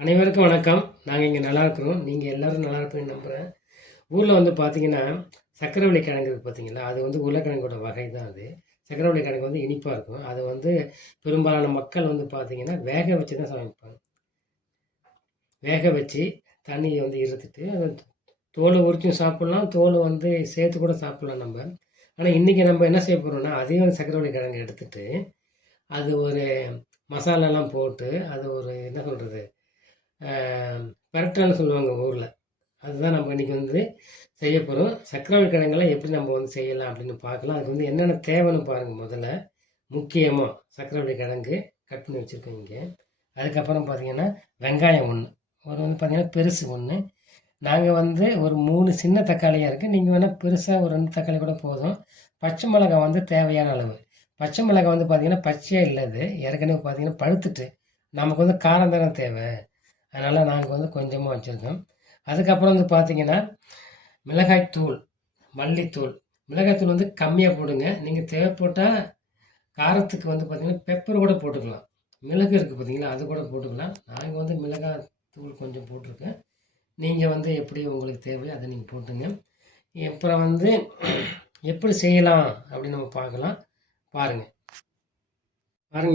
அனைவருக்கும் வணக்கம். நாங்கள் இங்கே நல்லா இருக்கிறோம். நீங்கள் எல்லோரும் நல்லா இருப்பீங்கன்னு நம்புகிறேன். ஊரில் வந்து பார்த்தீங்கன்னா, சர்க்கரைவள்ளி கிழங்கு இருக்குது பார்த்தீங்களா, அது வந்து உருளைக்கிழங்கோட வகை தான் அது. சர்க்கரைவள்ளி கிழங்கு வந்து இனிப்பாக இருக்கும். அது வந்து பெரும்பாலான மக்கள் வந்து பார்த்தீங்கன்னா, வேக வச்சு தான் சமைப்பாங்க. வேக வச்சு தண்ணியை வந்து இருத்துட்டு, அதை தோலை உரிச்சும் சாப்பிட்லாம், தோலை வந்து சேர்த்து கூட சாப்பிட்லாம் நம்ம. ஆனால் இன்றைக்கி நம்ம என்ன செய்ய போகிறோம்னா, அதையும் சர்க்கரைவள்ளி கிழங்கு எடுத்துட்டு, அது ஒரு மசாலாலாம் போட்டு, அது ஒரு என்ன சொல்கிறது, பெரட்டல்னு சொல்லுவாங்க ஊரில். அதுதான் நம்ம இன்றைக்கி வந்து செய்ய போகிறோம். சர்க்கரைவள்ளி கிழங்கெல்லாம் எப்படி நம்ம வந்து செய்யலாம் அப்படின்னு பார்க்கலாம். அதுக்கு வந்து என்னென்ன தேவைன்னு பாருங்கள். முதல்ல முக்கியமாக சர்க்கரைவள்ளி கிழங்கு கட் பண்ணி வச்சுருக்கோம் இங்கே. அதுக்கப்புறம் பார்த்திங்கன்னா வெங்காயம் ஒன்று, ஒரு வந்து பார்த்திங்கன்னா பெருசு ஒன்று. நாங்கள் வந்து ஒரு 3 சின்ன தக்காளியாக இருக்குது. நீங்கள் வேணால் பெருசாக ஒரு 2 தக்காளி கூட போதும். பச்சை மிளகாய் வந்து தேவையான அளவு. பச்சை மிளகாய் வந்து பார்த்திங்கன்னா பச்சையாக இல்லை, அது ஏற்கனவே பார்த்திங்கன்னா பழுத்துட்டு. நமக்கு வந்து காரம் தானே தேவை, அதனால் நாங்கள் வந்து கொஞ்சமாக வச்சுருக்கோம். அதுக்கப்புறம் வந்து பார்த்திங்கன்னா மிளகாய்த்தூள், மல்லித்தூள். மிளகாய்த்தூள் வந்து கம்மியாக போடுங்க. நீங்கள் தேவைப்பட்டால் காரத்துக்கு வந்து பார்த்திங்கன்னா பெப்பர் கூட போட்டுக்கலாம். மிளகு இருக்குது பார்த்தீங்களா, அது கூட போட்டுக்கலாம். நாங்கள் வந்து மிளகாய் தூள் கொஞ்சம் போட்டிருக்கேன். நீங்கள் வந்து எப்படி உங்களுக்கு தேவையோ அதை நீங்கள் போட்டுங்க. அப்புறம் வந்து எப்படி செய்யலாம் அப்படின்னு நம்ம பார்க்கலாம். பாருங்கள்.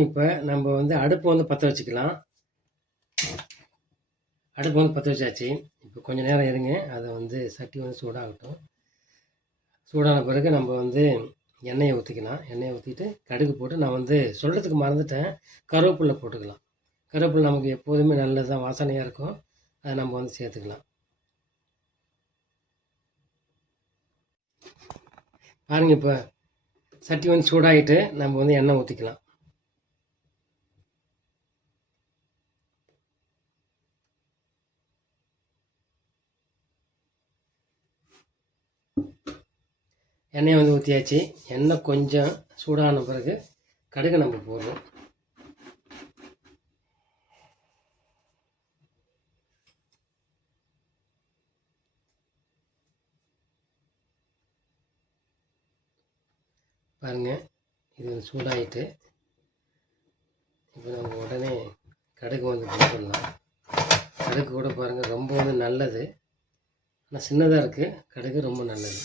இப்போ நம்ம வந்து அடுப்பை வந்து பற்ற வச்சுக்கலாம். அடுப்பு வந்து பற்ற வச்சாச்சு. இப்போ கொஞ்சம் நேரம் இருங்க, அதை வந்து சட்டி வந்து சூடாகட்டும். சூடான பிறகு நம்ம வந்து எண்ணெயை ஊற்றிக்கலாம். எண்ணெயை ஊற்றிட்டு கடுகு போட்டு, நான் வந்து சொல்கிறதுக்கு மறந்துட்டேன், கருவேப்பிலை போட்டுக்கலாம். கருவேப்பிலை நமக்கு எப்போதுமே நல்லது தான், வாசனையாக இருக்கும். அதை நம்ம வந்து சேர்த்துக்கலாம். பாருங்கள், இப்போ சட்டி வந்து சூடாகிட்டு நம்ம வந்து எண்ணெய் ஊற்றிக்கலாம். எண்ணெயை வந்து ஊற்றியாச்சு. எண்ணெய் கொஞ்சம் சூடான பிறகு கடுகு நம்ம போடுறோம். பாருங்கள், இது சூடாகிட்டு இப்போ நம்ம உடனே கடுகு வந்து போட்டுடலாம். கடுகு கூட பாருங்கள் ரொம்ப வந்து நல்லது, ஆனால் சின்னதாக இருக்குது. கடுகு ரொம்ப நல்லது.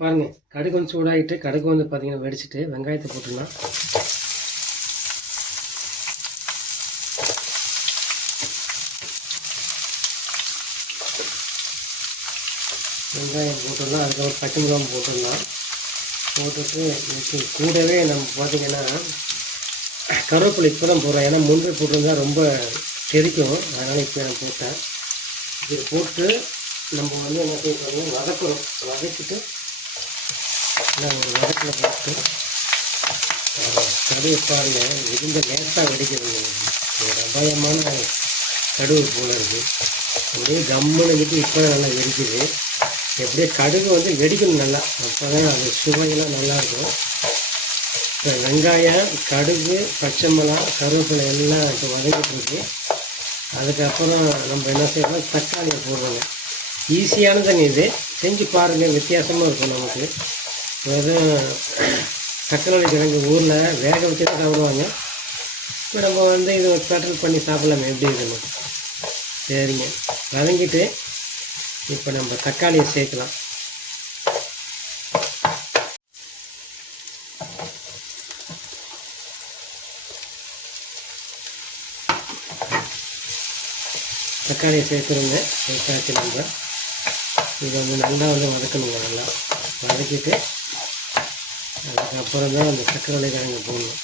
பாருங்கள், கடுகு வந்து சூடாகிட்டு, கடுகு வந்து பார்த்திங்கன்னா வெடிச்சிட்டு வெங்காயத்தை போட்டுடலாம். வெங்காயம் போட்டுடலாம். அதுக்கப்புறம் பச்சை மிளகாய் போட்டுடலாம். போட்டுட்டு கூடவே நம்ம பார்த்திங்கன்னா கருவேப்பிலை இப்போ தான் போடுறோம். ஏன்னா முன்பு போட்டிருந்தா ரொம்ப தெரிக்கும், அதனால் இப்போ நான் போட்டேன். இது போட்டு நம்ம வந்து என்ன செய்யணும், வதக்குறோம். வதக்கிட்டு நான் ஒரு வதக்கில் போட்டு கடுகு பாருங்கள், இருந்த லேசாக வெடிக்கிறது. ஒரு அபாயமான கடுகு போல இருக்குது. அப்படியே கம்முன்னு வந்துட்டு இப்போ தான் நல்லா வெடிக்குது. எப்படியே கடுகு வந்து வெடிக்கணும் நல்லா, அப்போ தான் அது சுவையெல்லாம் நல்லாயிருக்கும். இப்போ வெங்காயம், கடுகு, பச்சை மிளகாய், கருவேப்பிலை எல்லாம் இப்போ வதங்கிட்டுருக்கு. அதுக்கப்புறம் நம்ம என்ன செய்யணும், தக்காளியை போடுறோங்க. ஈஸியானதுங்க, இது செஞ்சு பாருங்கள், வித்தியாசமாக இருக்கும் நமக்கு. வெறும் சர்க்கரைவள்ளி கிழங்கு ஊரில் வேக வச்சு தான் சாப்பிடுவாங்க. இப்போ நம்ம வந்து இதை பெட்டல் பண்ணி சாப்பிட்லாமே எப்படி இருக்குன்னு. சரிங்க, வதங்கிட்டு இப்போ நம்ம தக்காளியை சேர்க்கலாம். தக்காளியை சேர்த்துருங்க. சேர்த்தாச்சு நம்ம இதை வந்து நல்லா வந்து வதக்கணுங்க. நல்லா வதக்கிட்டு அதுக்கப்புறம் தான் அந்த சர்க்கரைவள்ளி கிழங்கு போடணும்.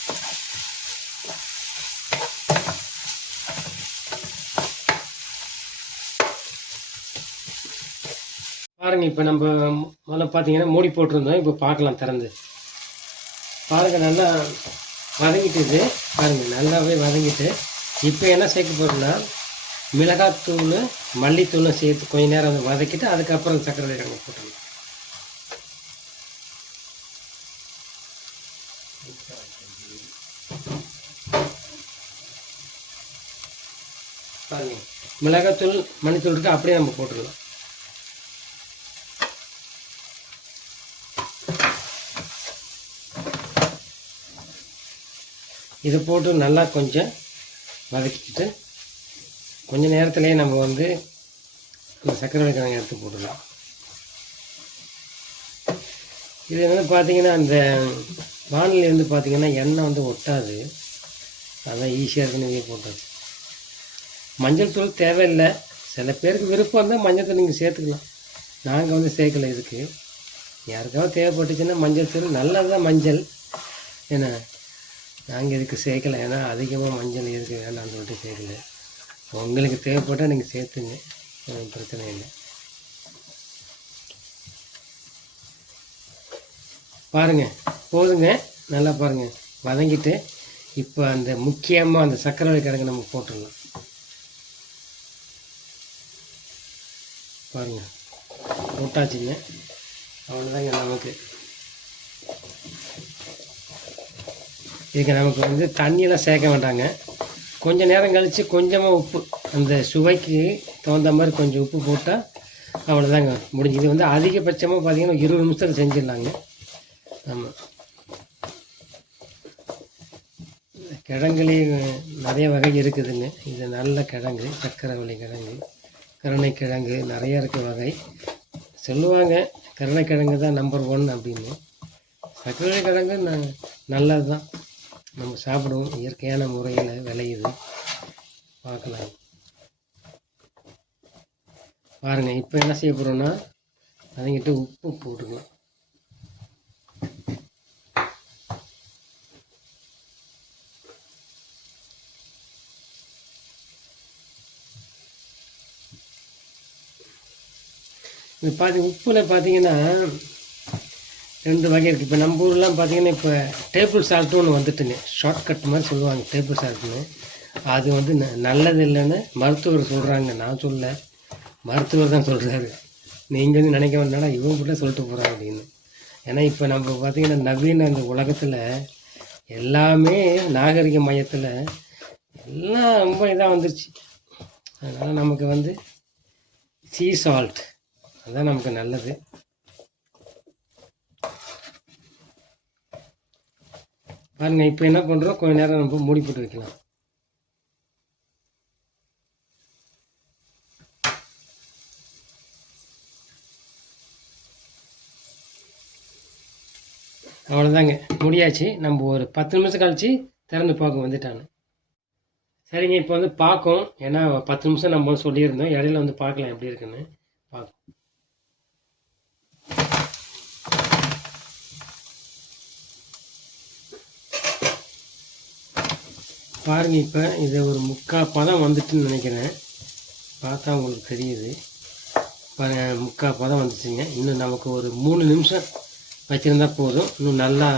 பாருங்கள், இப்போ நம்ம முதல்ல பார்த்தீங்கன்னா மூடி போட்டிருந்தோம். இப்போ பார்க்கலாம் திறந்து. பாருங்கள், நல்லா வதங்கிட்டு. பாருங்கள், நல்லாவே வதங்கிட்டு. இப்போ என்ன சேர்க்க போகிறோம்னா மிளகாத்தூள், மல்லித்தூளும் சேர்த்து கொஞ்சம் நேரம் வந்து வதக்கிட்டு அதுக்கப்புறம் சர்க்கரைவள்ளி கிழங்கு போட்டுருங்க. பாருங்கள், மிளகாத்தூள் மல்லித்தூள் இருக்குது, அப்படியே நம்ம போட்டுடலாம். இதை போட்டு நல்லா கொஞ்சம் வதக்கிட்டு கொஞ்சம் நேரத்துலேயே நம்ம வந்து அந்த சக்கரை கிழங்கு எடுத்து போட்டுடலாம். இது வந்து பார்த்திங்கன்னா அந்த வானிலை வந்து பார்த்திங்கன்னா எண்ணெய் வந்து ஒட்டாது, அதான் ஈஸியாக இருக்குன்னு போட்டது. மஞ்சள் தூள் தேவையில்லை, சில பேருக்கு விருப்பம் இருந்தால் மஞ்சள் தூள் நீங்கள் சேர்த்துக்கலாம். நாங்கள் வந்து சேர்க்கலை. இதுக்கு யாருக்காவது தேவைப்பட்டுச்சுன்னா மஞ்சள் தூள் நல்லது தான் மஞ்சள், ஏன்னா நாங்கள் இதுக்கு சேர்க்கலை. ஏன்னா அதிகமாக மஞ்சள் இருக்குது வேண்டாம்னு சொல்லிட்டு சேர்க்கலை. உங்களுக்கு தேவைப்பட்டால் நீங்கள் சேர்த்துங்க, பிரச்சனை இல்லை. பாருங்கள், போதுங்க, நல்லா பாருங்கள் வதங்கிட்டு இப்போ அந்த முக்கியமாக அந்த சக்கரை கிழங்கு நம்ம போட்டுடலாம். பாருங்கள், போட்டாச்சுங்க, அவ்வளோதாங்க. நமக்கு வந்து தண்ணியெல்லாம் சேர்க்க வேண்டாங்க. கொஞ்சம் நேரம் கழித்து கொஞ்சமாக உப்பு, அந்த சுவைக்கு தகுந்த மாதிரி கொஞ்சம் உப்பு போட்டால் அவ்வளோதாங்க, முடிஞ்சு. இது வந்து அதிகபட்சமாக பார்த்திங்கன்னா 20 நிமிஷத்தில் செஞ்சிடலாங்க. ஆமாம், கிழங்குலேயே நிறைய வகை இருக்குதுங்க. இது நல்ல கிழங்கு, சக்கரவள்ளி கிழங்கு, கருணைக்கிழங்கு, நிறைய இருக்க வகை. சொல்லுவாங்க கருணைக்கிழங்கு தான் நம்பர் 1 அப்படின்னு. சக்கரை கிழங்கு நல்லது தான், நம்ம சாப்பிடுவோம், இயற்கையான முறையில் விளையுது. பார்க்கலாம். பாருங்கள், இப்போ என்ன செய்ய போகிறோன்னா அதுங்கிட்ட உப்பு போட்டுக்கலாம். இது உப்பில் பார்த்தீங்கன்னா 2 வகை இருக்குது. இப்போ நம்ம ஊர்லாம் பார்த்தீங்கன்னா இப்போ டேபிள் சால்ட்டு ஒன்று வந்துட்டுங்க, ஷார்ட்கட் மாதிரி சொல்லுவாங்க டேபிள் சால்ட்டுன்னு. அது வந்து நல்லது இல்லைன்னு மருத்துவர் சொல்கிறாங்க, நான் சொல்ல, மருத்துவர் தான் சொல்கிறாரு. நீங்கள் வந்து நினைக்க வேண்டாம் இவங்க கூட சொல்லிட்டு போகிறாங்க அப்படின்னு. ஏன்னா இப்போ நம்ம பார்த்திங்கன்னா நவீன இந்த உலகத்தில் எல்லாமே நாகரிக மையத்தில் எல்லாம் ரொம்ப இதாக வந்துருச்சு. அதனால் நமக்கு வந்து சீ சால்ட் அதுதான் நமக்கு நல்லது. பாருங்கள், இப்போ என்ன பண்ணுறோம், கொஞ்சம் நேரம் நம்ம மூடி போட்டு வைக்கலாம். அவ்வளோதாங்க, முடியாச்சு. நம்ம ஒரு 10 நிமிஷம் கழித்து திறந்து பார்க்க வந்துட்டாங்க. சரிங்க, இப்போ வந்து பார்க்கும், ஏன்னா 10 நிமிஷம் நம்ம சொல்லியிருந்தோம், இடையில வந்து பார்க்கலாம் எப்படி இருக்குன்னு பார்க்கும். பாருங்கள், இப்போ இதை ஒரு 3/4 பதம் வந்துட்டுன்னு நினைக்கிறேன். பார்த்தா உங்களுக்கு தெரியுது. பாருங்கள், 3/4 பதம் வந்துச்சுங்க. இன்னும் நமக்கு ஒரு 3 நிமிஷம் வச்சுருந்தா போதும். இன்னும் நல்லா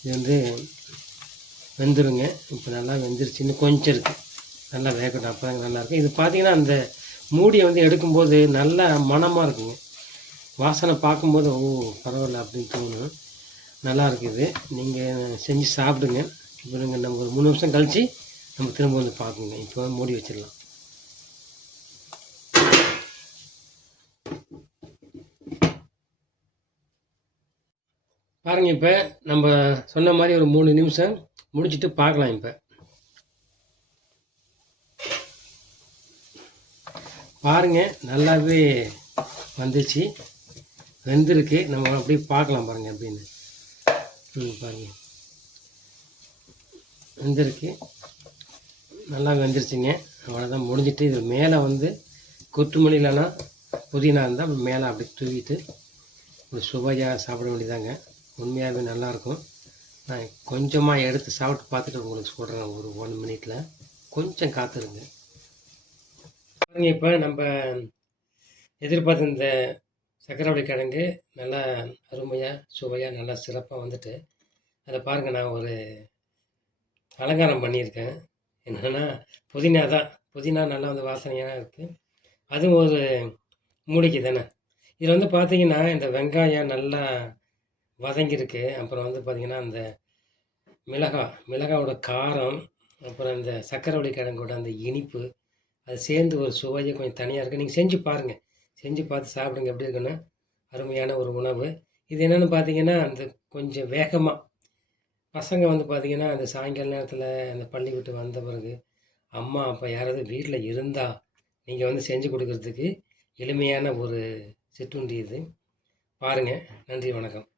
இது வந்து வெந்துருங்க. இப்போ நல்லா வெந்துருச்சு, இன்னும் கொஞ்சம் இருக்குது, நல்லா வேகட்டும், அப்போ தாங்க நல்லாயிருக்கும். இது பார்த்திங்கன்னா அந்த மூடியை வந்து எடுக்கும்போது நல்லா மணமாக இருக்குங்க, வாசனை பார்க்கும்போது ஓ பரவாயில்ல அப்படின்னு தோணும். நல்லா இருக்குது, நீங்கள் செஞ்சு சாப்பிடுங்க. இப்போ நீங்கள் நம்ம ஒரு 3 நிமிஷம் கழித்து நம்ம திரும்ப வந்து பார்க்குங்க. இப்போ மூடி வச்சிடலாம். பாருங்கள், இப்போ நம்ம சொன்ன மாதிரி ஒரு 3 நிமிஷம் முடிச்சுட்டு பார்க்கலாம். இப்போ பாருங்கள், நல்லாவே வந்துச்சு, வெந்திருக்கு. நம்ம அப்படியே பார்க்கலாம் பாருங்கள் அப்படின்னு. பாருங்கள், வெந்திருக்கு, நல்லா வெந்துருச்சுங்க. அவ்வளோதான், முடிஞ்சிட்டு. இது மேலே வந்து கொத்தமல்லி இல்லைன்னா புதினா இருந்தால் மேலே அப்படி தூவிட்டு ஒரு சுவையாக சாப்பிட வேண்டியதாங்க. உண்மையாகவே நல்லாயிருக்கும். நான் கொஞ்சமாக எடுத்து சாப்பிட்டு பார்த்துட்டு உங்களுக்கு சொல்கிறேன் ஒரு 1 மினிட்ல. கொஞ்சம் காத்துருங்க. இப்போ நம்ம எதிர்பார்த்த இந்த சக்கரவள்ளி கிழங்கு நல்லா அருமையாக சுவையாக நல்லா சிறப்பாக வந்துட்டு, அதை பாருங்கள், நான் ஒரு அலங்காரம் பண்ணியிருக்கேன். என்னென்னா புதினா தான், புதினா நல்லா வந்து வாசனையாக இருக்குது. அதுவும் ஒரு மூலிகை தானே. இதில் வந்து பார்த்திங்கன்னா இந்த வெங்காயம் நல்லா வதங்கியிருக்கு. அப்புறம் வந்து பார்த்திங்கன்னா அந்த மிளகாவோட காரம், அப்புறம் இந்த சக்கரவள்ளி கிழங்கோட அந்த இனிப்பு, அது சேர்ந்து ஒரு சுவையே கொஞ்சம் தனியா இருக்கும். நீங்க செஞ்சு பாருங்க. செஞ்சு பார்த்து சாப்பிடுங்க எப்படி இருக்குன்னு. அருமையான ஒரு உணவு. இது என்னன்னு பார்த்தீங்கன்னா, அந்த கொஞ்சம் வேகமா பசங்க வந்து பார்த்தீங்கன்னா, அந்த சாயங்கால நேரத்தில அந்த பள்ளி விட்டு வந்த பிறகு, அம்மா, அப்பா யாராவது வீட்ல இருந்தா, நீங்க வந்து செஞ்சு குடுக்குறதுக்கு எளிமையான ஒரு சிற்றுண்டி இது. பாருங்க. நன்றி, வணக்கம்.